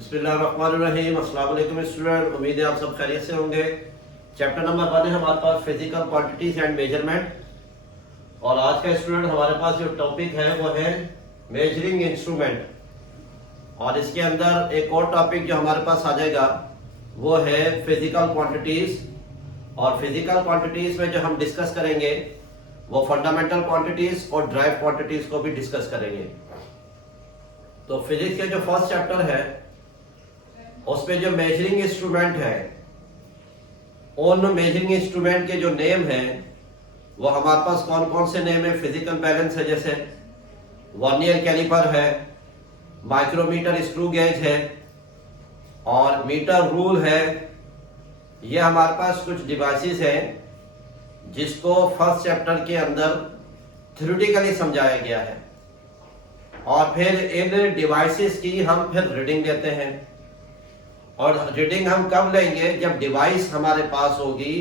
बिस्मिल्लाहिर्रहमानिर्रहीम। अस्सलाम वालेकुम स्टूडेंट, उम्मीद है आप सब खैरियत से होंगे। चैप्टर नंबर 1 है हमारे पास फिजिकल क्वांटिटीज एंड मेजरमेंट। और आज का स्टूडेंट हमारे पास जो टॉपिक है वो है मेजरिंग इंस्ट्रूमेंट। और इसके अंदर एक और टॉपिक जो हमारे पास आ जाएगा वो है फिजिकल क्वांटिटीज। और फिजिकल क्वांटिटीज में जो हम डिस्कस करेंगे वो फंडामेंटल क्वांटिटीज और ड्राइव क्वांटिटीज को भी डिस्कस करेंगे। तो फिजिक्स के जो फर्स्ट चैप्टर है उसमें जो मेजरिंग इंस्ट्रूमेंट है, उन मेजरिंग इंस्ट्रूमेंट के जो नेम हैं वो हमारे पास कौन कौन से नेम है। फिजिकल बैलेंस है, जैसे वर्नियर कैलिपर है, माइक्रोमीटर स्क्रू गेज है और मीटर रूल है। ये हमारे पास कुछ डिवाइसेस हैं जिसको फर्स्ट चैप्टर के अंदर थ्योरेटिकली समझाया गया है। और फिर इन डिवाइसेस की हम फिर रीडिंग लेते हैं। और रीडिंग हम कब लेंगे? जब डिवाइस हमारे पास होगी।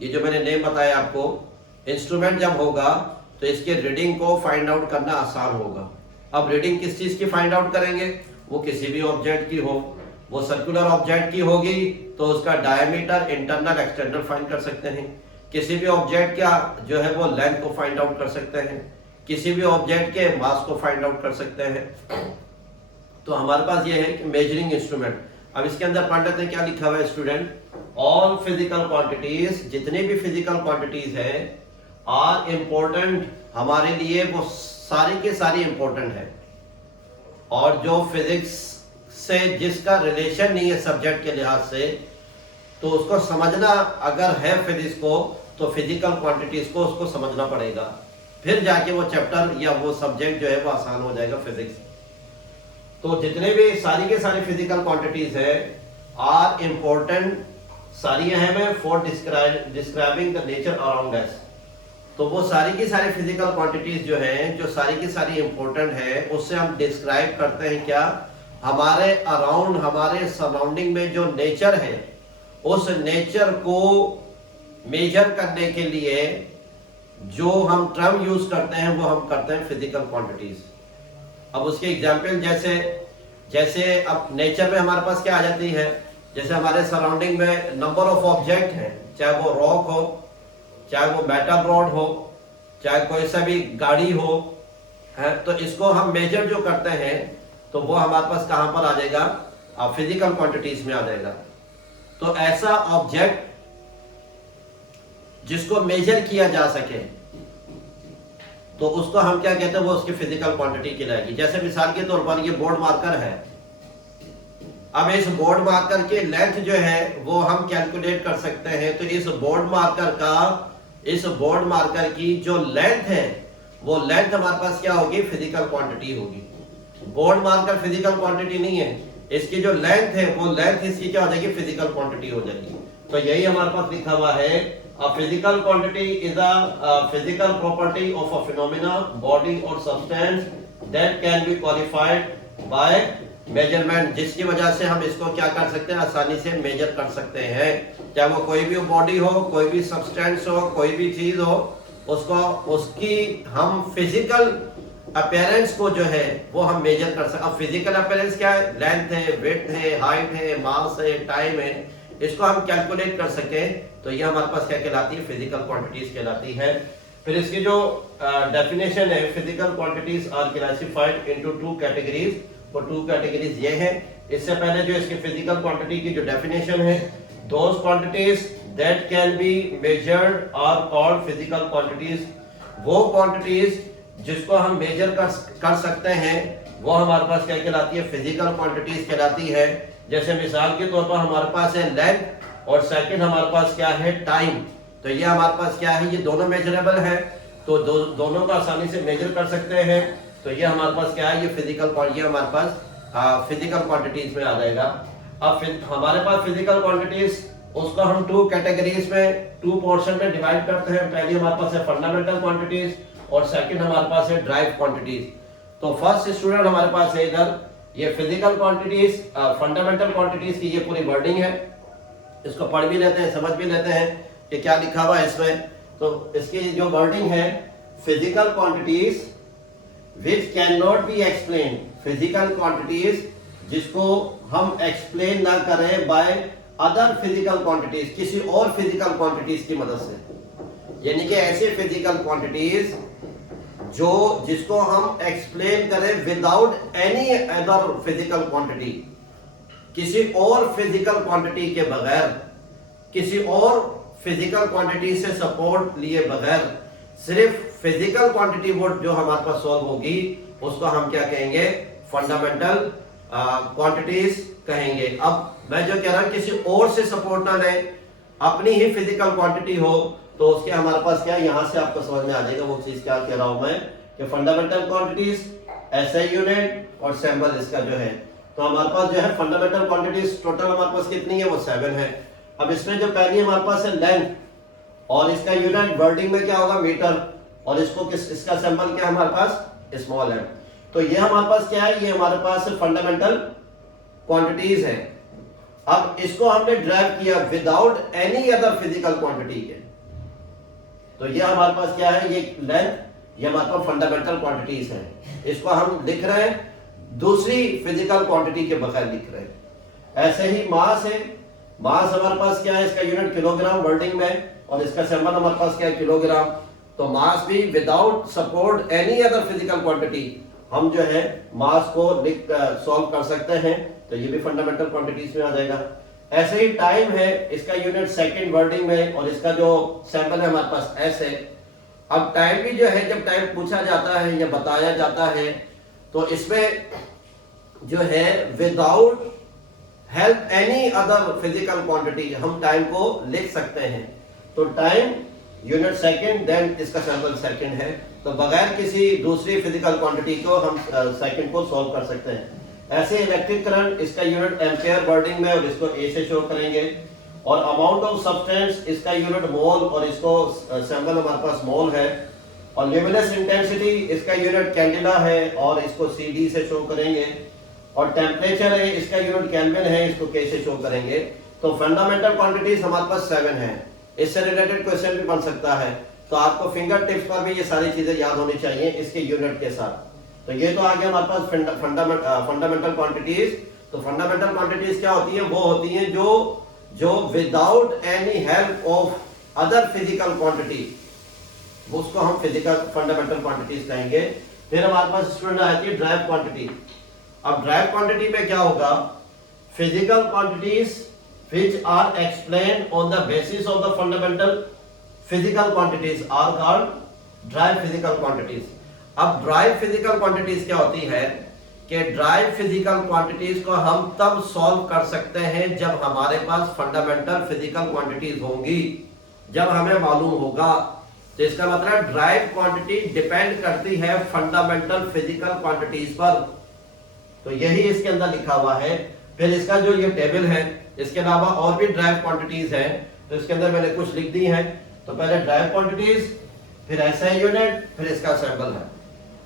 ये जो मैंने नेम बताया आपको, इंस्ट्रूमेंट जब होगा तो इसके रीडिंग को फाइंड आउट करना आसान होगा। अब रीडिंग किस चीज की फाइंड आउट करेंगे? वो किसी भी ऑब्जेक्ट की हो, वो सर्कुलर ऑब्जेक्ट की होगी तो उसका डायमीटर, इंटरनल, एक्सटर्नल फाइंड कर सकते हैं। किसी भी ऑब्जेक्ट का जो है वो लेंथ को फाइंड आउट कर सकते हैं। किसी भी ऑब्जेक्ट के मास को फाइंड आउट कर सकते हैं। तो हमारे पास ये है कि मेजरिंग इंस्ट्रूमेंट। अब इसके अंदर पढ़ लेते हैं क्या लिखा हुआ है स्टूडेंट। ऑल फिजिकल क्वांटिटीज, जितने भी फिजिकल क्वांटिटीज है आर इम्पोर्टेंट हमारे लिए, वो सारी के सारी इम्पोर्टेंट है। और जो फिजिक्स से जिसका रिलेशन नहीं है सब्जेक्ट के लिहाज से, तो उसको समझना अगर है फिजिक्स को, तो फिजिकल क्वांटिटीज को उसको समझना पड़ेगा। फिर जाके वो चैप्टर या वो सब्जेक्ट जो है वो आसान हो जाएगा फिजिक्स। तो जितने भी सारी के सारी फिजिकल क्वांटिटीज है आर इम्पोर्टेंट, सारी अहम है for describing the nature around us. तो वो सारी की सारी फिजिकल क्वांटिटीज जो हैं, जो सारी की सारी इम्पोर्टेंट है, उससे हम डिस्क्राइब करते हैं क्या? हमारे अराउंड, हमारे सराउंडिंग में जो नेचर है, उस नेचर को मेजर करने के लिए जो हम टर्म यूज करते हैं वो हम करते हैं फिजिकल क्वांटिटीज। अब उसके एग्जाम्पल जैसे अब नेचर में हमारे पास क्या आ जाती है, जैसे हमारे सराउंडिंग में नंबर ऑफ ऑब्जेक्ट हैं, चाहे वो रॉक हो, चाहे वो मेटल रॉड हो, चाहे कोई सा भी गाड़ी हो, है तो इसको हम मेजर जो करते हैं तो वो हमारे पास कहां पर आ जाएगा? अब फिजिकल क्वांटिटीज में आ जाएगा। तो ऐसा ऑब्जेक्ट जिसको मेजर किया जा सके तो उसको हम क्या कहते हैं? वो उसकी फिजिकल क्वांटिटी कहलाएगी। जैसे मिसाल के तौर पर ये बोर्ड मार्कर है। अब इस बोर्ड मार्कर के लेंथ जो है वो हम कैलकुलेट कर सकते हैं। तो इस बोर्ड मार्कर की जो लेंथ है वो लेंथ हमारे पास क्या होगी? फिजिकल क्वांटिटी होगी। बोर्ड मार्कर फिजिकल क्वांटिटी नहीं है, इसकी जो लेंथ है वो लेंथ इसकी क्या हो जाएगी? फिजिकल क्वांटिटी हो जाएगी। तो यही हमारे पास लिखा हुआ है, a physical quantity is a physical property of a phenomena, body or substance that can be qualified by measurement, जिसकी वजह से हम इसको क्या कर सकते हैं? आसानी से मेजर कर सकते हैं। चाहे वो कोई भी बॉडी हो, कोई भी सब्सटेंस हो, कोई भी चीज हो, उसकी हम फिजिकल अपीयरेंस को जो है वो हम मेजर कर सकते हैं। अब फिजिकल अपीयरेंस क्या है? लेंथ है, विड्थ है, हाइट है, मास है, टाइम है, इसको हम कैलकुलेट कर सके तो ये हमारे पास क्या कहलाती है? फिजिकल क्वांटिटीज कहलाती है। फिर इसकी जो डेफिनेशन है, physical quantities are classified into two categories. और टू कैटेगरीज ये है। इससे पहले जो इसकी फिजिकल क्वांटिटी की जो डेफिनेशन है, those quantities that can be measured are called physical quantities. वो क्वांटिटीज जिसको हम मेजर कर सकते हैं वो हमारे पास क्या कहलाती है? फिजिकल क्वांटिटीज कहलाती है। जैसे मिसाल के तौर पर हमारे पास है लेंथ और सेकंड हमारे पास क्या है? टाइम। तो ये हमारे पास क्या है? ये दोनों मेजरेबल है, तो दोनों का आसानी से मेजर कर सकते हैं। तो ये हमारे पास क्या है? ये हमारे पास फिजिकल क्वांटिटीज में आ जाएगा। अब हमारे पास फिजिकल क्वांटिटीज उसको हम टू कैटेगरीज में, टू पोर्शन में डिवाइड करते हैं। पहली हमारे पास है फंडामेंटल क्वांटिटीज और सेकंड हमारे पास है ड्राइव क्वांटिटीज। तो फर्स्ट स्टूडेंट हमारे पास है इधर ये फिजिकल क्वांटिटीज, फंडामेंटल क्वांटिटीज की ये पूरी वर्डिंग है। इसको पढ़ भी लेते हैं, समझ भी लेते हैं कि क्या लिखा हुआ है इसमें। तो इसकी जो वर्डिंग है, physical quantities which can not be explain, physical quantities जिसको हम एक्सप्लेन ना करें बाय अदर फिजिकल क्वांटिटीज, किसी और फिजिकल क्वांटिटीज की मदद से। यानी कि ऐसे फिजिकल क्वांटिटीज जो जिसको हम एक्सप्लेन करें without any other physical quantity, किसी और फिजिकल क्वांटिटी के बगैर, किसी और फिजिकल क्वांटिटी से सपोर्ट लिए बगैर, सिर्फ फिजिकल क्वांटिटी वो जो हमारे पास सॉल्व होगी उसको हम क्या कहेंगे, फंडामेंटल क्वांटिटीज कहेंगे। अब मैं जो कह रहा हूं किसी और से सपोर्ट ना लें, अपनी ही फिजिकल क्वांटिटी हो, तो उसके हमारे पास क्या, यहां से आपको समझ में आ जाएगा वो चीज क्या कह रहा हूं मैं, कि फंडामेंटल क्वांटिटीज, एसआई यूनिट और सैंपल इसका जो है। तो हमारे पास जो है फंडामेंटल क्वांटिटीज टोटल हमारे पास कितनी है, वो 7 है। अब इसमें जो पहली हमारे पास है लेंथ, और इसका यूनिट वर्डिंग में क्या होगा, मीटर, और इसको इसका सैंपल क्या हमारे पास, स्मॉल है। तो ये हमारे पास क्या है, ये हमारे पास फंडामेंटल क्वांटिटीज है। अब इसको हमने ड्राइव किया without any other physical quantity के, तो ये हमारे पास क्या है, ये लेंथ, ये हमारे पास फंडामेंटल क्वांटिटीज है। इसको हम लिख रहे हैं दूसरी फिजिकल क्वांटिटी के बगैर लिख रहे हैं। ऐसे ही मास है, मास हमारे पास क्या है, इसका यूनिट किलोग्राम वर्डिंग में, और इसका सैंपल हमारे पास क्या है, किलोग्राम। तो मास भी without support any other physical quantity हम जो है मास को लिख सॉल्व कर सकते हैं, तो ये भी फंडामेंटल क्वांटिटीज में आ जाएगा। ऐसे ही टाइम है, इसका यूनिट सेकंड वर्डिंग में, और इसका जो सैंपल है हमारे पास एस है। अब टाइम भी जो है, जब टाइम पूछा जाता है या बताया जाता है, तो इसमें जो है without help any other physical quantity हम टाइम को लिख सकते हैं। तो टाइम यूनिट सेकंड, देन इसका सैंपल सेकंड है, तो बगैर किसी दूसरी फिजिकल क्वांटिटी को हम सेकंड को सॉल्व कर सकते हैं। ऐसे इलेक्ट्रिक करंट, इसका यूनिट एम्पियर वर्डिंग में, और इसको ए से शो करेंगे। और अमाउंट ऑफ सब्सटेंस, इसका यूनिट मोल, और इसको सैंपल हमारे पास मोल है। और ल्यूमिनस इंटेंसिटी, इसका यूनिट कैंडिला है, और इसको CD से शो करेंगे। और टेम्परेचर है, इसका यूनिट केल्विन है, इसको K से शो करेंगे। तो फंडामेंटल क्वांटिटीज हमारे पास 7 है। इससे रिलेटेड क्वेश्चन भी बन सकता है, तो आपको फिंगर टिप्स पर भी ये सारी चीजें याद होनी चाहिए इसके यूनिट के साथ। तो ये तो आ गया हमारे पास फंडामेंटल क्वांटिटीज। तो फंडामेंटल क्वांटिटीज क्या होती है, वो होती है जो without any help of other physical quantity, उसको हम फिजिकल फंडामेंटल क्वांटिटीज कहेंगे। फिर हमारे पास स्टूडेंट आती है ड्राइव क्वांटिटी। अब ड्राइव क्वांटिटी में क्या होगा, physical quantities which are explained on the basis of the fundamental physical quantities are called derived physical quantities। अब ड्राइव फिजिकल क्वांटिटीज क्या होती है, कि ड्राइव फिजिकल क्वांटिटीज को हम तब सॉल्व कर सकते हैं जब हमारे पास फंडामेंटल फिजिकल क्वांटिटीज होंगी, जब हमें मालूम होगा। तो इसका मतलब ड्राइव क्वांटिटी डिपेंड करती है फंडामेंटल फिजिकल क्वांटिटीज पर। तो यही इसके अंदर लिखा हुआ है। फिर इसका जो ये टेबल है, इसके अलावा और भी ड्राइव क्वांटिटीज हैं, तो इसके अंदर मैंने कुछ लिख दी हैं। तो पहले ड्राइव क्वांटिटीज, फिर एसआई यूनिट, फिर इसका सैंपल है।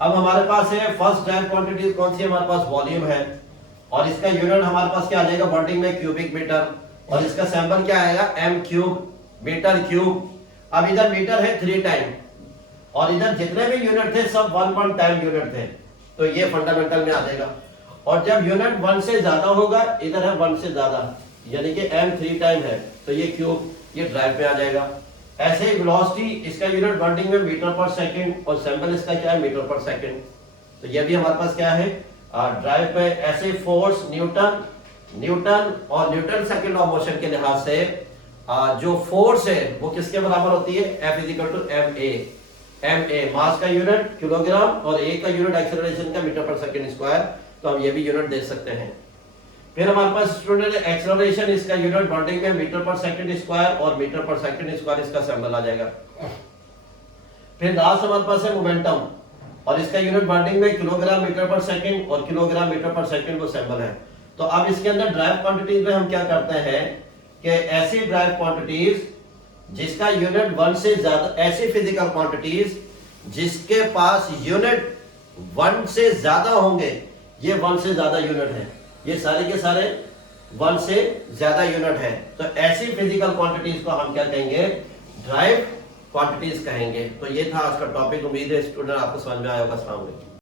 अब हमारे पास है फर्स्ट ड्राइव क्वांटिटीज कौन सी है, हमारे पास वॉल्यूम है, और इसका यूनिट हमारे पास क्या आ जाएगा, वर्डिंग में क्यूबिक मीटर, और इसका सैंपल क्या आएगा, m क्यूब, मीटर क्यूब। अब इधर मीटर है 3 टाइम, और इधर जितने भी यूनिट थे सब 1 टाइम यूनिट थे, तो ये फंडामेंटल में आ जाएगा। और जब यूनिट 1 से ज्यादा होगा, इधर है 1 से ज्यादा, यानी कि m 3 टाइम है, तो ये क्यूब, ये ड्राइव पे आ जाएगा। ऐसे ही वेलोसिटी, इसका यूनिट वर्डिंग में मीटर पर सेकंड, और सैंपल इसका क्या है, मीटर पर सेकंड, तो ये भी हमारे पास क्या है, ड्राइव पे। ऐसे फोर्स न्यूटन और न्यूटन सेकंड ऑफ मोशन के लिहाज से जो फोर्स है वो किसके बराबर होती है, F = ma। मास का यूनिट किलोग्राम, और A का यूनिट एक्सेलरेशन का मीटर पर सेकंड स्क्वायर, तो हम ये भी यूनिट दे सकते हैं। फिर हमारे पास स्टूडेंट एक्सेलरेशन, इसका यूनिट वर्डिंग में मीटर पर सेकंड स्क्वायर, और मीटर पर सेकंड स्क्वायर इसका सैंपल आ जाएगा। फिर लास्ट हमारे पास है मोमेंटम, और इसका यूनिट वर्डिंग में किलोग्राम मीटर पर सेकंड, और किलोग्राम मीटर पर सेकंड वो सैंपल है। तो अब इसके अंदर ड्राइव क्वांटिटीज में हम क्या करते हैं कि ऐसी ड्राइव क्वांटिटीज जिसका यूनिट 1 से ज्यादा, ऐसी फिजिकल क्वांटिटीज जिसके पास यूनिट 1 से ज्यादा होंगे, ये 1 से ज्यादा यूनिट है, ये सारे के सारे 1 से ज्यादा यूनिट है, तो ऐसी फिजिकल क्वांटिटीज को हम क्या कहेंगे, ड्राइव क्वांटिटीज कहेंगे। तो ये था आज का टॉपिक। उम्मीद है स्टूडेंट आपको समझ में आया होगा। अस्सलाम वालेकुम।